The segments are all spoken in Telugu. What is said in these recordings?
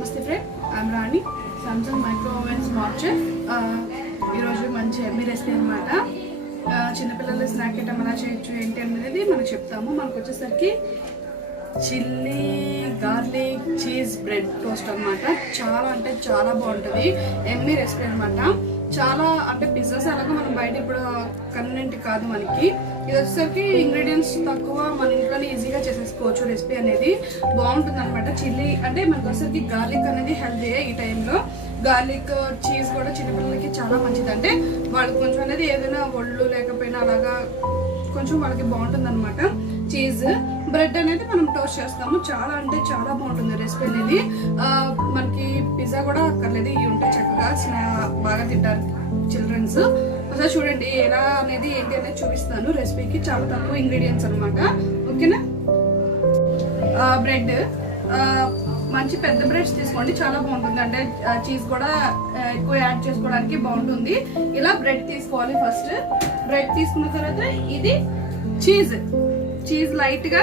నమస్తే friend, I'm Rani, Samsung micro oven smart chef. ఈరోజు మంచి ఎమ్మీ రెసిపీ అనమాట. చిన్నపిల్లలు స్నాక్ ఐటమ్ ఎలా చేయొచ్చు ఏంటి అనేది మనకు చెప్తాము. మనకు వచ్చేసరికి chilli garlic cheese bread toast అనమాట. చాలా అంటే చాలా బాగుంటుంది, ఎమ్మీ రెసిపీ అనమాట. చాలా అంటే పిజ్జాస్ అలాగా మనం బయట ఇప్పుడు కన్వీనియంట్ కాదు మనకి. ఇది వచ్చేసరికి ఇంగ్రీడియంట్స్ తక్కువ, మన ఇంట్లోనే ఈజీగా చేసేసుకోవచ్చు. రెసిపీ అనేది బాగుంటుంది అనమాట. చిల్లీ అంటే మనకు వచ్చేసరికి గార్లిక్ అనేది హెల్తీ. ఈ టైంలో గార్లిక్ చీజ్ కూడా చిన్నపిల్లలకి చాలా మంచిది. అంటే వాళ్ళకి కొంచెం అనేది ఏదైనా ఒళ్ళు లేకపోయినా అలాగా కొంచెం వాళ్ళకి బాగుంటుంది అనమాట. చీజ్ బ్రెడ్ అనేది మనం టోస్ట్ చేస్తాము. చాలా అంటే చాలా బాగుంటుంది రెసిపీ అనేది. మనకి పిజ్జా కూడా అక్కర్లేదు, ఇవి ఉంటే చక్కగా బాగా తింటారు చిల్డ్రన్స్. ఒకసారి చూడండి ఎలా అనేది ఏంటి అనేది చూపిస్తాను. రెసిపీకి చాలా తక్కువ ఇంగ్రీడియంట్స్ అనమాట. ఓకేనా. బ్రెడ్ మంచి పెద్ద బ్రెడ్స్ తీసుకోండి, చాలా బాగుంటుంది. అంటే చీజ్ కూడా ఎక్కువ యాడ్ చేసుకోవడానికి బాగుంటుంది. ఇలా బ్రెడ్ తీసుకోవాలి. ఫస్ట్ బ్రెడ్ తీసుకున్న తర్వాత ఇది చీజ్ లైట్ గా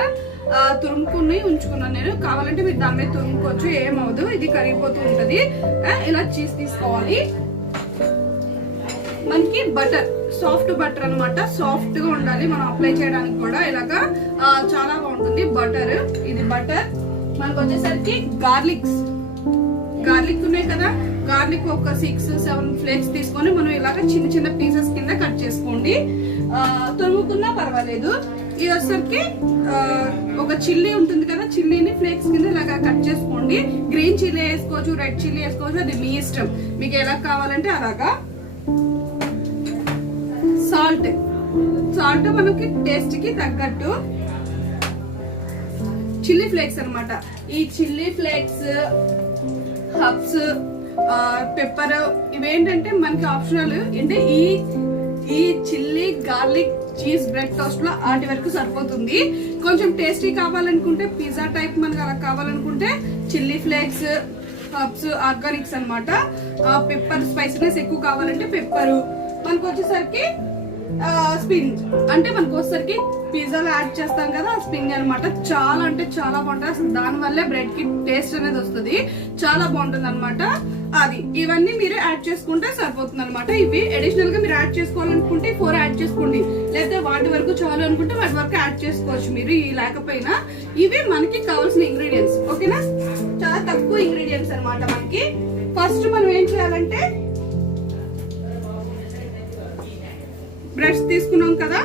తురుముకుని ఉంచుకున్నాను నేను. కావాలంటే మీరు దాని మీద తురుముకోవచ్చు, ఏమవదు, ఇది కరిగిపోతూ ఉంటది. ఇలా చీజ్ తీసుకోవాలి. మనకి బటర్, సాఫ్ట్ బటర్ అనమాట. సాఫ్ట్ గా ఉండాలి మనం అప్లై చేయడానికి కూడా. ఇలాగా చాలా బాగుంటుంది బటర్. ఇది బటర్. మనకు వచ్చేసరికి గార్లిక్ ఉన్నాయి కదా, గార్లిక్ ఒక 6-7 ఫ్లేక్స్ తీసుకొని మనం ఇలాగ చిన్న చిన్న పీసెస్ కింద కట్ చేసుకోండి. తురుముకున్నా పర్వాలేదు. ఇది వచ్చేసరికి ఒక చిల్లీ ఉంటుంది కదా, చిల్లీని ఫ్లేక్స్ కింద ఇలాగా కట్ చేసుకోండి. గ్రీన్ చిల్లీ వేసుకోవచ్చు, రెడ్ చిల్లీ వేసుకోవచ్చు, అది మీ ఇష్టం, మీకు ఎలా కావాలంటే అలాగా. సాల్ట్ మనకి టేస్ట్ కి తగ్గట్టు. చిల్లీ ఫ్లేక్స్ అనమాట. ఈ చిల్లీ ఫ్లేక్స్, హబ్స్, పెప్పర్ ఇవేంటంటే మనకి ఆప్షనల్. అంటే ఈ chilli garlic cheese bread toast లో వాటి వరకు సరిపోతుంది. కొంచెం టేస్టీ కావాలనుకుంటే, పిజ్జా టైప్ మనకు అలా కావాలనుకుంటే చిల్లీ ఫ్లేక్స్, హబ్స్, ఆర్గానిక్స్ అనమాట. పెప్పర్ స్పైసీనెస్ ఎక్కువ కావాలంటే పెప్పరు. మనకు వచ్చేసరికి స్ప్రింగ్ అంటే మనకు వచ్చేసరికి పిజ్జాలో యాడ్ చేస్తాం కదా, స్ప్రింగ్ అనమాట. చాలా అంటే చాలా బాగుంటుంది. అసలు దాని వల్లే బ్రెడ్ కి టేస్ట్ అనేది వస్తుంది. చాలా బాగుంటుంది అనమాట. అది ఇవన్నీ మీరు యాడ్ చేసుకుంటే సరిపోతుంది అనమాట. ఇవి అడిషనల్ గా మీరు యాడ్ చేసుకోవాలనుకుంటే 4 యాడ్ చేసుకోండి, లేదా వాటి వరకు చాలు అనుకుంటే వాటి వరకు యాడ్ చేసుకోవచ్చు మీరు. ఈ లేకపోయినా ఇవి మనకి కావాల్సిన ఇంగ్రీడియంట్స్. ఓకేనా. చాలా తక్కువ ఇంగ్రీడియంట్స్ అనమాట మనకి. ఫస్ట్ మనం ఏం చేయాలంటే బ్రెడ్స్ తీసుకున్నాం కదా,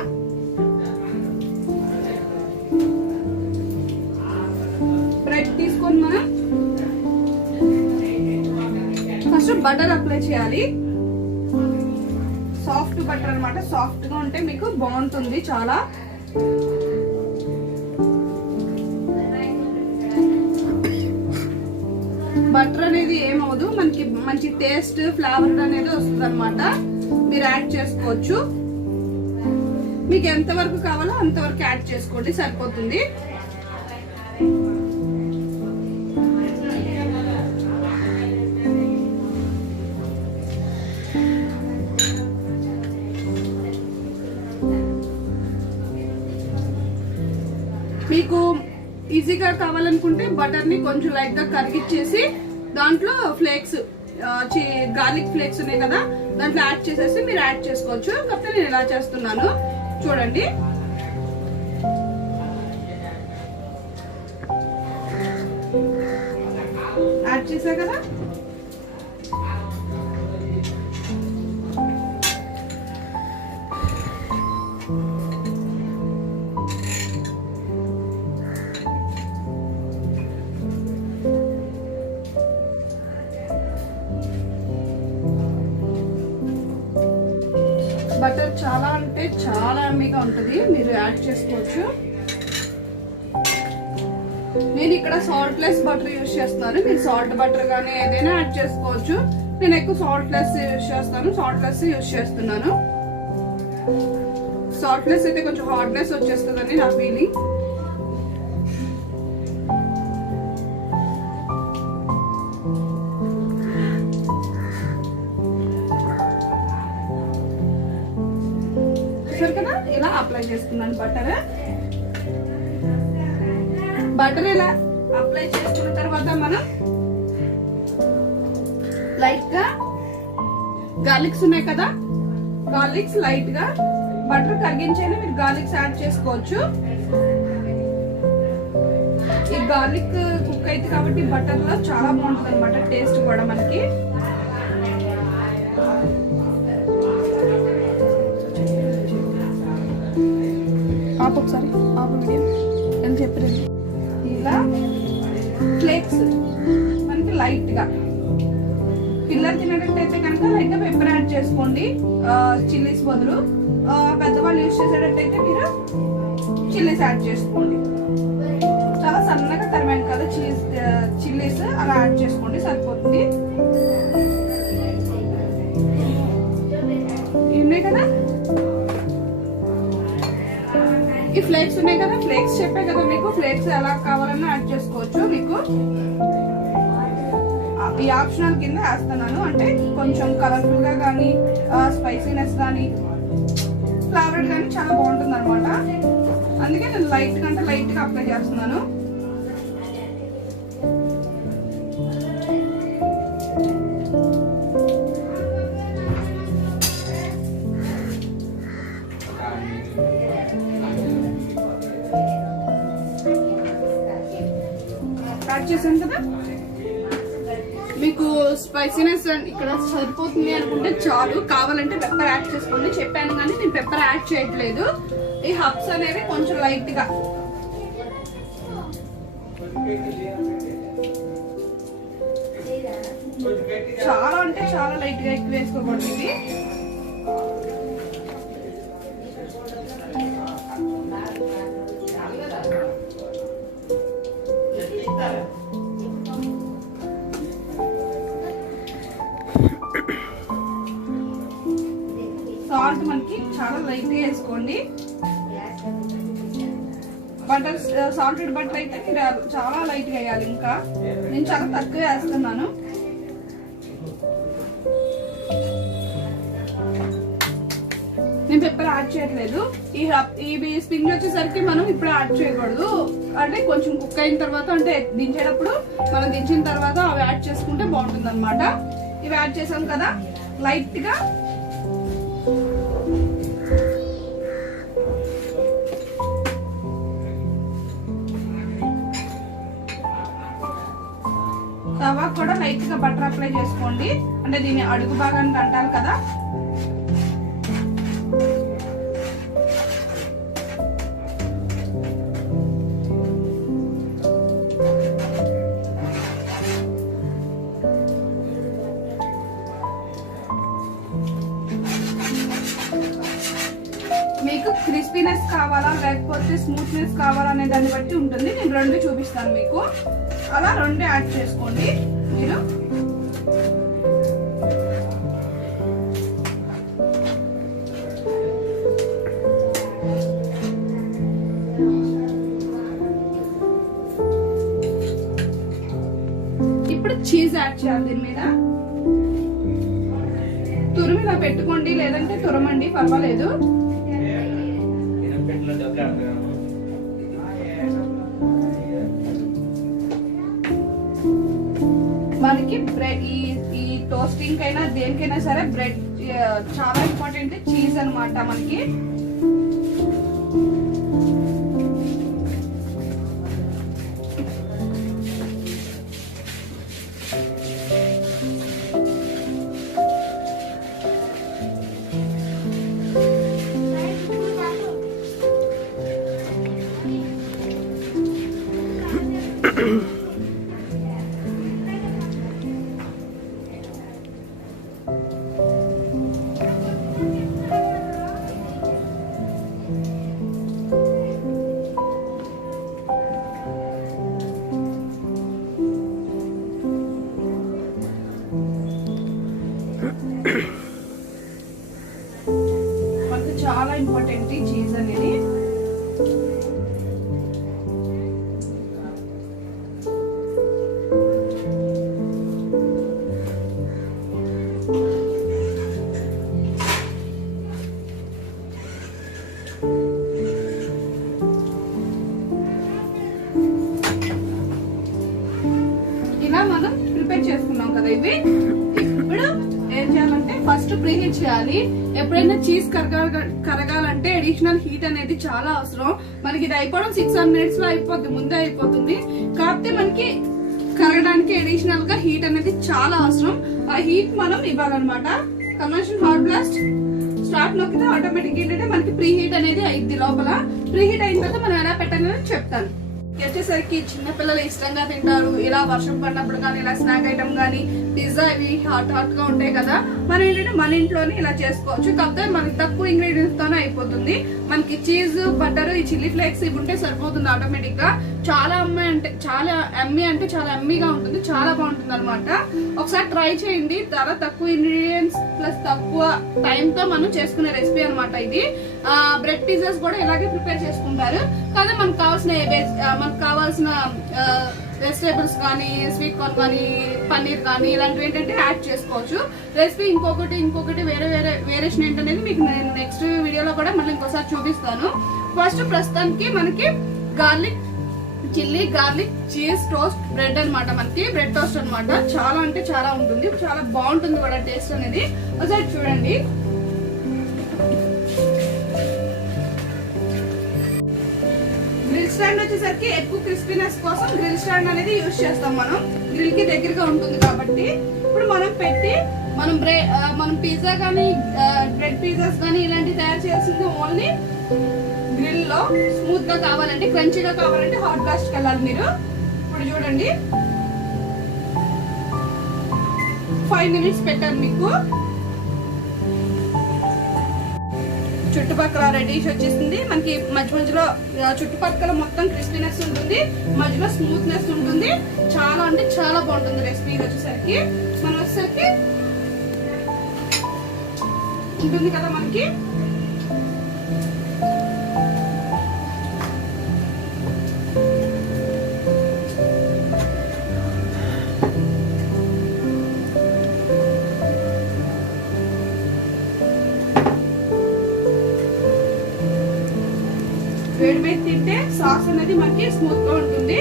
బ్రెడ్ తీసుకొని మనం ఫస్ట్ బటర్ అప్లై చేయాలి. సాఫ్ట్ బటర్ అనమాట. సాఫ్ట్ గా ఉంటే మీకు బాగుంటుంది చాలా. బటర్ అనేది ఏమవదు, మనకి మంచి టేస్ట్ ఫ్లేవర్ అనేది వస్తుంది అనమాట. మీరు యాడ్ చేసుకోవచ్చు. మీకు ఎంత వరకు కావాలో అంతవరకు యాడ్ చేసుకోండి, సరిపోతుంది. మీకు ఈజీగా కావాలనుకుంటే బటర్ ని కొంచెం లైట్ గా కరిగిచ్చేసి దాంట్లో ఫ్లేక్స్, గార్లిక్ ఫ్లేక్స్ ఉన్నాయి కదా, దాంట్లో యాడ్ చేసేసి మీరు యాడ్ చేసుకోవచ్చు. కాకపోతే నేను ఇలా చేస్తున్నాను చూడండి. యాడ్ చేసా కదా. బటర్ చాలా అంటే చాలా యమ్మీగా ఉంటుంది, మీరు యాడ్ చేసుకోవచ్చు. నేను ఇక్కడ సాల్ట్ లెస్ బటర్ యూజ్ చేస్తున్నాను. మీరు సాల్ట్ బటర్ కానీ ఏదైనా యాడ్ చేసుకోవచ్చు. నేను ఎక్కువ సాల్ట్ లెస్ యూజ్ చేస్తాను, సాల్ట్ లెస్ యూజ్ చేస్తున్నాను. సాల్ట్ లెస్ అయితే కొంచెం హార్డ్నెస్ వచ్చేస్తుందని నా ఫీలింగ్. కదా, ఇలా అప్లై చేసుకున్నాను బటర్ ఇలా అప్లై చేసుకున్న తర్వాత మనం లైట్ గా గార్లిక్స్ ఉన్నాయి కదా, గార్లిక్స్ లైట్ గా బటర్ కరిగించైనా మీరు గార్లిక్స్ యాడ్ చేసుకోవచ్చు. ఈ గార్లిక్ కుక్ అయితే కాబట్టి బటర్ లో చాలా బాగుంటుంది అనమాట టేస్ట్ కూడా మనకి. ఆపు ఒకసారి, ఆపు వీడియో అని చెప్పలేదు. ఇలా ఫ్లేక్స్ మనకి లైట్ గా పిల్లలు తినేటట్టయితే కనుక లైట్ గా పెప్పర్ యాడ్ చేసుకోండి చిల్లీస్ బదులు. పెద్దవాళ్ళు యూజ్ చేసేటట్టయితే మీరు చిల్లీస్ యాడ్ చేసుకోండి. చాలా సన్నగా తరిమాను కదా చిల్లీస్, అలా యాడ్ చేసుకోండి సరిపోతుంది. ఉన్నాయి కదా ఈ ఫ్లేక్స్ ఉన్నాయి కదా, ఫ్లేక్స్ చెప్పే కదా మీకు, ఫ్లేక్స్ ఎలా కావాలన్నా యాడ్ చేసుకోవచ్చు. మీకు ఈ ఆప్షనల్ కింద వేస్తున్నాను, అంటే కొంచెం కలర్ఫుల్ గా కానీ స్పైసీనెస్ కానీ ఫ్లేవర్ కానీ చాలా బాగుంటుంది అనమాట. అందుకే నేను లైట్ కంటే లైట్ గా అప్లై చేస్తున్నాను. యాడ్ చేశాను కదా, మీకు స్పైసీనెస్ ఇక్కడ సరిపోతుంది అనుకుంటే చాలు, కావాలంటే పెప్పర్ యాడ్ చేసుకోండి. చెప్పాను కానీ నేను పెప్పర్ యాడ్ చేయట్లేదు. ఈ హబ్స్ అనేవి కొంచెం లైట్ గా, చాలా అంటే చాలా లైట్ గా ఎక్కువ వేసుకోకూడదు. ఇది సాల్ట్ మనకి చాలా లైట్ గా వేసుకోండి. బటర్ సాల్టెడ్ బటర్ అయితే మీరు చాలా లైట్ గా వేయాలి. ఇంకా నేను చాలా తక్కువ వేస్తున్నాను. నేను పెప్పర్ యాడ్ చేయట్లేదు. ఈ స్ప్రింగ్ వచ్చేసరికి మనం ఇప్పుడు యాడ్ చేయకూడదు, అంటే కొంచెం కుక్ అయిన తర్వాత, అంటే దించేటప్పుడు మనం దించిన తర్వాత అవి యాడ్ చేసుకుంటే బాగుంటుంది అనమాట. ఇవి యాడ్ చేసాం కదా, లైట్ గా తవా కూడా లైట్ గా బటర్ అప్లై చేసుకోండి, అంటే దీన్ని అడుగు భాగానికి అంటారు కదా. మీకు క్రిస్పీనెస్ కావాలా లేకపోతే స్మూత్నెస్ కావాలా అనే దాన్ని బట్టి ఉంటుంది. నేను రెండు చూపిస్తాను మీకు, అలా రెండు యాడ్ చేసుకోండి మీరు. ఇప్పుడు చీజ్ యాడ్ చేయాలి. దీని మీద తురిమిలా పెట్టుకోండి, లేదంటే తురమండి, పర్వాలేదు. మనకి బ్రెడ్ ఈ టోస్టింగ్ కైనా దేనికైనా సరే బ్రెడ్ చాలా ఇంపార్టెంట్, చీజ్ అన్నమాట మనకి. మనకు చాలా ఇంపార్టెంట్ ఈ చీజ్ అనేది. ఇలా మనం ప్రిపేర్ చేసుకున్నాం కదా, ఇవి ఫస్ట్ ప్రీ హీట్ చేయాలి. ఎప్పుడైనా చీజ్ కరగాలంటే అడిషనల్ హీట్ అనేది చాలా అవసరం. మనకి ఇది అయిపోవడం 6-7 minutes లో అయిపోద్ది, ముందే అయిపోతుంది. కాకపోతే మనకి కరగడానికి అడిషనల్ గా హీట్ అనేది చాలా అవసరం. ఆ హీట్ మనం ఇవ్వాలన్నమాట. కన్వెన్షన్ హాట్ బ్లాస్ట్ స్టార్ట్ నొక్కితే ఆటోమేటిక్ ఏంటంటే మనకి ప్రీ హీట్ అనేది అయింది. లోపల ప్రీ హీట్ అయిన తర్వాత మనం ఎలా పెట్టాలని చెప్తాను. వచ్చేసరికి చిన్నపిల్లలు ఇష్టంగా తింటారు. ఇలా వర్షం పడినప్పుడు కానీ ఇలా స్నాక్ ఐటమ్ కానీ పిజ్జా ఇవి హాట్ గా ఉంటాయి కదా, మనం ఏంటంటే మన ఇంట్లోనే ఇలా చేసుకోవచ్చు. కాకపోతే మనకి తక్కువ ఇంగ్రీడియంట్స్ తోనే అయిపోతుంది. మనకి చీజ్, బటర్, ఈ చిల్లీ ఫ్లేక్స్ ఇవి ఉంటే సరిపోతుంది ఆటోమేటిక్ గా. చాలా చాలా ఎమ్మీగా ఉంటుంది, చాలా బాగుంటుంది అనమాట. ఒకసారి ట్రై చేయండి. చాలా తక్కువ ఇంగ్రీడియంట్స్ ప్లస్ తక్కువ టైం తో మనం చేసుకునే రెసిపీ అనమాట ఇది. బ్రెడ్ పిజ్జాస్ కూడా ఇలాగే ప్రిపేర్ చేసుకుంటారు. కానీ మనకు కావాల్సిన వెజిటేబుల్స్ కానీ, స్వీట్ కార్న్ కానీ, పన్నీర్ కానీ ఇలాంటివి ఏంటంటే యాడ్ చేసుకోవచ్చు. రెసిపీ ఇంకొకటి వేరే వేరియేషన్ ఏంటనేది మీకు నేను నెక్స్ట్ వీడియోలో కూడా మళ్ళీ ఇంకోసారి చూపిస్తాను. ఫస్ట్ ప్రస్తుతానికి మనకి గార్లిక్ చీజ్ టోస్ట్ బ్రెడ్ అనమాట. మనకి బ్రెడ్ టోస్ట్ అనమాట. చాలా అంటే చాలా ఉంటుంది, చాలా బాగుంటుంది కూడా టేస్ట్ అనేది. ఒకసారి చూడండి. గ్రిల్ స్టాండ్ వచ్చేసరికి ఎక్కువ క్రిస్పీనెస్ కోసం గ్రిల్ స్టాండ్ అనేది యూజ్ చేస్తాం మనం. గ్రిల్ కి దగ్గరగా ఉంటుంది కాబట్టి ఇప్పుడు మనం పెట్టి మనం పిజ్జా కానీ బ్రెడ్ పిజ్జాస్ కానీ ఇలాంటివి తయారు చేయాల్సింది ఓన్లీ గ్రిల్ లో. స్మూత్ గా కావాలంటే, క్రంచీగా కావాలంటే హాట్ బ్లాస్ట్ కి వెళ్ళాలి మీరు. ఇప్పుడు చూడండి 5 minutes పెట్టాను మీకు. చుట్టుపక్కల రెడీష్ వచ్చేసింది. మనకి మధ్యలో చుట్టుపక్కల మొత్తం క్రిస్పీనెస్ ఉంటుంది, మధ్యలో స్మూత్నెస్ ఉంటుంది. చాలా అంటే చాలా బాగుంటుంది రెసిపీ. వచ్చేసరికి ఉంటుంది కదా మనకి. వేడి మీద తింటే సాస్ అనేది మనకి స్మూత్ గా ఉంటుంది.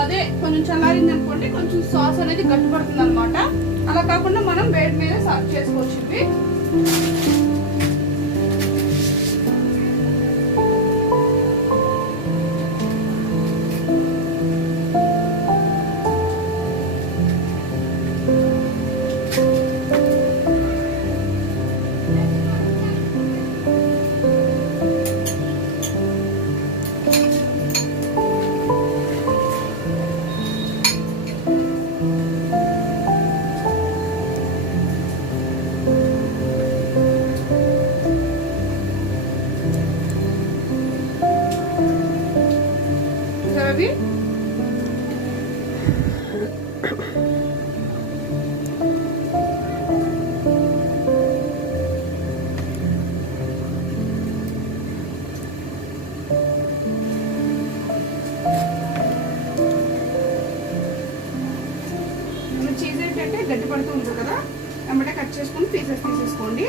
అదే కొంచెం చల్లారింది అనుకోండి, కొంచెం సాస్ అనేది గట్టిపడుతుంది అనమాట. అలా కాకుండా మనం వేడి మీద సర్వ్ చేసుకోవచ్చు ఇవి. అవి చీజ్ ఏంటంటే గట్టి పడుతూ ఉంటుంది కదా, వెంబడే కట్ చేసుకొని పీసెస్ తీసేసుకోండి.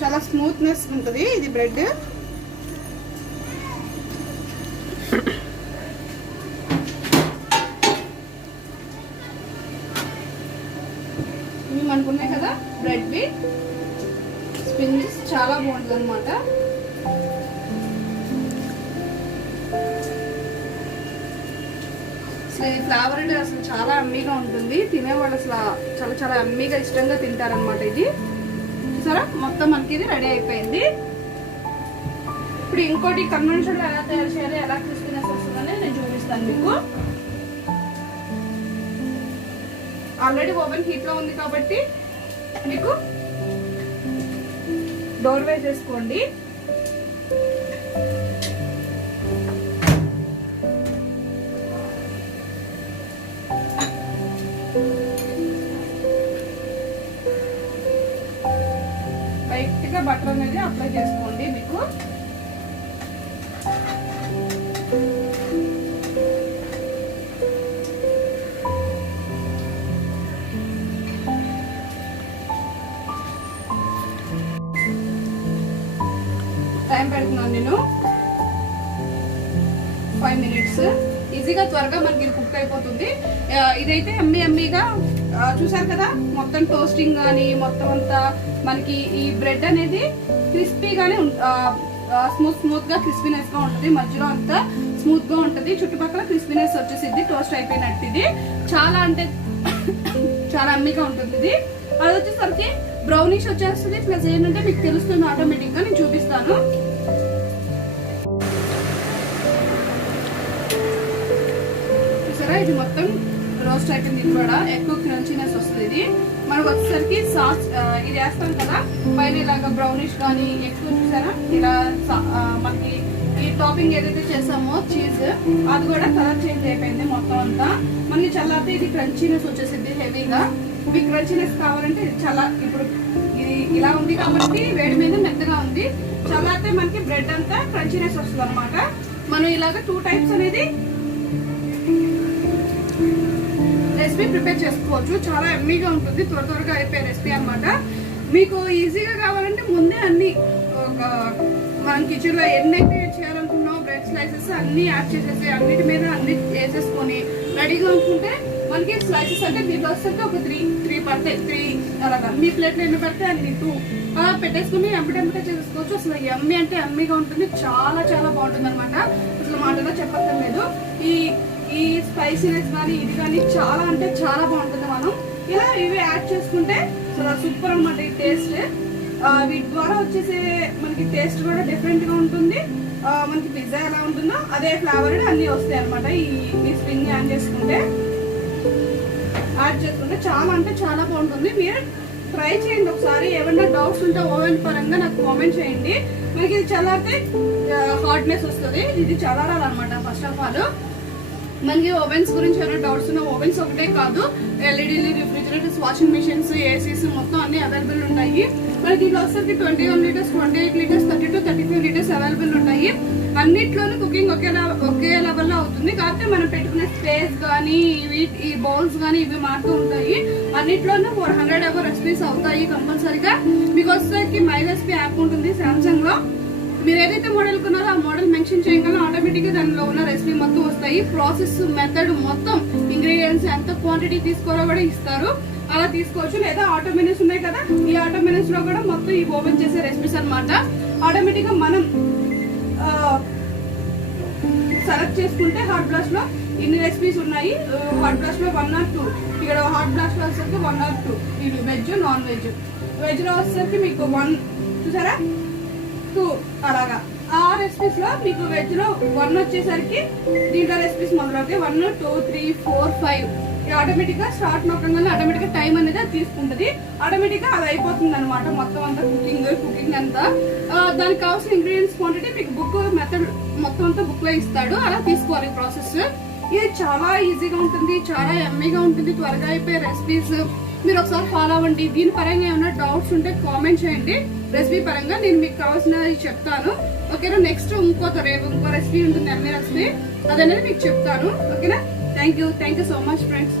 చాలా స్మూత్నెస్ ఉంటుంది ఇది బ్రెడ్. ఇవి మనకున్నాయి కదా బ్రెడ్వి స్పిన్స్, చాలా బాగుంటుంది అనమాట. అసలు ఈ ఫ్లేవర్ అంటే అసలు చాలా అమ్మీగా ఉంటుంది. తినేవాళ్ళు అసలు చాలా చాలా అమ్మీగా ఇష్టంగా తింటారనమాట ఇది. సరే మొత్తం మనకి ఇది రెడీ అయిపోయింది. ఇప్పుడు ఇంకోటి కన్వెన్షన్ ఎలా తయారు చేయాలి, ఎలా క్రిస్పీనెస్ వస్తుందని నేను చూపిస్తాను మీకు. ఆల్రెడీ ఓవెన్ హీట్ లో ఉంది కాబట్టి మీకు డోర్ వేసేసుకోండి. లైట్గా బటర్ అనేది అప్లై చేసుకోండి మీకు. టైం పెడుతున్నాను నేను. 5 minutes. ఈజీగా త్వరగా మనకి కుక్ అయిపోతుంది. ఇదైతే ఎమ్మీగా చూసారు కదా, మొత్తం టోస్టింగ్ కానీ మొత్తం అంతా మనకి ఈ బ్రెడ్ అనేది క్రిస్పీగానే స్మూత్ గా క్రిస్పీనెస్ గా ఉంటుంది. మధ్యలో అంతా స్మూత్ గా ఉంటుంది, చుట్టుపక్కల క్రిస్పీనెస్ వచ్చేసింది, టోస్ట్ అయిపోయినట్టు. ఇది చాలా అంటే చాలా ఎమ్మీగా ఉంటుంది. ఇది అది వచ్చేసరికి బ్రౌనిష్ వచ్చేస్తుంది. ప్లస్ ఏంటంటే మీకు తెలుస్తుంది ఆటోమేటిక్ గా. నేను చూపిస్తాను. ఇది మొత్తం రోస్ట్ అయిపోయింది. ఇది కూడా ఎక్కువ క్రంచీనెస్ వస్తుంది. ఇది మనకు వచ్చేసరికి సాస్ ఇది వేస్తాం కదా పైన ఇలాగా బ్రౌనిష్ కానీ ఎక్కువ చూసారా, ఇలా మనకి ఈ టాపింగ్ ఏదైతే చేసామో చీజ్ అది కూడా కలర్ చేంజ్ అయిపోయింది మొత్తం అంతా. మనకి చల్లారితే ఇది క్రంచీనెస్ వచ్చేసింది హెవీగా. మీకు క్రంచీనెస్ కావాలంటే ఇప్పుడు ఇది ఇలా ఉంది కాబట్టి వేడి మీద మెత్తగా ఉంది. చల్లారితే మనకి బ్రెడ్ అంతా క్రంచీనెస్ వస్తుంది అనమాట. మనం ఇలాగ 2 టైప్స్ అనేది రెసిపీ ప్రిపేర్ చేసుకోవచ్చు. చాలా ఎమ్మీగా ఉంటుంది, త్వరగా అయిపోయే రెసిపీ అనమాట. మీకు ఈజీగా కావాలంటే ముందే అన్ని మనం కిచెన్ లో ఎన్నైతే చేయాలనుకున్నాం బ్రెడ్ స్లైసెస్ అన్ని యాడ్ చేసేసి అన్నిటి మీద అన్ని వేసేసుకొని రెడీగా ఉంచుకుంటే మనకి స్లైసెస్ అంటే దీంట్లో వస్తే ఒక 3 పడతాయి. 3 అలాగా మీ ప్లేట్లో ఎన్ని పడితే అన్ని 2 అలా పెట్టేసుకుని ఎంపటెంపటే చేసుకోవచ్చు. అసలు ఎమ్మీ అంటే ఎమ్మీగా ఉంటుంది, చాలా చాలా బాగుంటుంది అనమాట. అసలు మాటలో చెప్పక్కర్లేదు. ఈ స్పైసీనెస్ కానీ ఇది కానీ చాలా అంటే చాలా బాగుంటుంది. మనం ఇలా ఇవి యాడ్ చేసుకుంటే చాలా సూపర్ అనమాట. ఈ టేస్ట్ వీటి ద్వారా వచ్చేసే మనకి టేస్ట్ కూడా డిఫరెంట్ గా ఉంటుంది. మనకి పిజ్జా ఎలా ఉంటుందో అదే ఫ్లేవర్ అన్ని వస్తాయి అనమాట. ఈ స్ప్రింగ్ యాడ్ చేసుకుంటే చాలా అంటే చాలా బాగుంటుంది. మీరు ట్రై చేయండి ఒకసారి. ఏమన్నా డౌట్స్ ఉంటే ఓవెన్ పరంగా నాకు కామెంట్ చేయండి. మనకి ఇది చల్లారితే హాట్నెస్ వస్తుంది, ఇది చల్లారాలన్నమాట. ఫస్ట్ ఆఫ్ ఆల్ మనకి ఓవెన్స్ గురించి ఏమైనా డౌట్స్ ఉన్న ఓవెన్స్ ఒకటే కాదు, ఎల్ఈడీలు, రిఫ్రిజిరేటర్స్, వాషింగ్ మిషన్స్, ఏసీస్ మొత్తం అన్ని అవైలబుల్ ఉంటాయి. మనకి దీంట్లో వచ్చేసరికి 21 లీటర్స్, 28 లీటర్స్, 32, 35 లీటర్స్ అవైలబుల్ ఉంటాయి. అన్నిట్లోనూ కుకింగ్ ఒకే లెవెల్లో అవుతుంది. కాకపోతే మనం పెట్టుకునే స్పేస్ కానీ ఈ బౌల్స్ కానీ ఇవి మారుతూ ఉంటాయి. అన్నిట్లోనూ 400 అబో రెసిపీస్ అవుతాయి కంపల్సరీగా. మీకు వచ్చేసరికి మై రెసిపీ యాప్ ఉంటుంది సామ్సంగ్ లో. మీరు ఏదైతే మోడల్ కొన్నారో ఆ మోడల్ మెన్షన్ చేయగలరో ఆటోమేటిక్గా దానిలో ఉన్న రెసిపీ మొత్తం వస్తాయి. ప్రాసెస్ మెథడ్ మొత్తం ఇంగ్రీడియంట్స్ ఎంత క్వాంటిటీ తీసుకోవాలో కూడా ఇస్తారు. అలా తీసుకోవచ్చు. లేదా ఆటో మెనూస్ ఉన్నాయి కదా, ఈ ఆటో మెనూస్ లో కూడా మొత్తం ఈ ఓపెన్ చేసే రెసిపీస్ అనమాట. ఆటోమేటిక్గా మనం సెలెక్ట్ చేసుకుంటే హాట్ బ్లాస్ట్ లో ఇన్ని రెసిపీస్ ఉన్నాయి. హాట్ బ్లాస్ట్ లో 1 or 2, ఇక్కడ హాట్ బ్లాస్ట్ లో వచ్చేసరికి 1 or 2 ఇది వెజ్, నాన్ వెజ్. వెజ్ లో వచ్చేసరికి మీకు 1 చూసారా 2 అలాగా. ఆ రెసిపీస్ లో మీకు వెజ్ లో 1 వచ్చేసరికి దీంట్లో రెసిపీస్ మొదలవుతాయి. 1, 2, 3, 4, 5 ఆటోమేటిక్ గా స్టార్ట్ నొక్కగానే ఆటోమేటిక్ గా టైం అనేది అది తీసుకుంటది. ఆటోమేటిక్ గా అది అయిపోతుంది అనమాట. మొత్తం అంతా కుకింగ్ అంతా దానికి కావాల్సిన ఇంగ్రీడియంట్స్ క్వాంటిటీ మీకు బుక్ మెథడ్ మొత్తం అంతా బుక్ లో ఇస్తాడు. అలా తీసుకోవాలి ప్రాసెస్. ఇది చాలా ఈజీగా ఉంటుంది, చాలా ఎమ్మీగా ఉంటుంది, త్వరగా అయిపోయే రెసిపీస్. మీరు ఒకసారి ఫాలో అవ్వండి. దీని పరంగా ఏమైనా డౌట్స్ ఉంటే కామెంట్ చేయండి. రెసిపీ పరంగా నేను మీకు కావాల్సినది చెప్తాను. ఓకేనా? నెక్స్ట్ ఇంకో రెసిపీ ఉంటుంది, ఎమ్మీ రెసిపీ, అదనేది మీకు చెప్తాను. ఓకేనా? Thank you so much friends.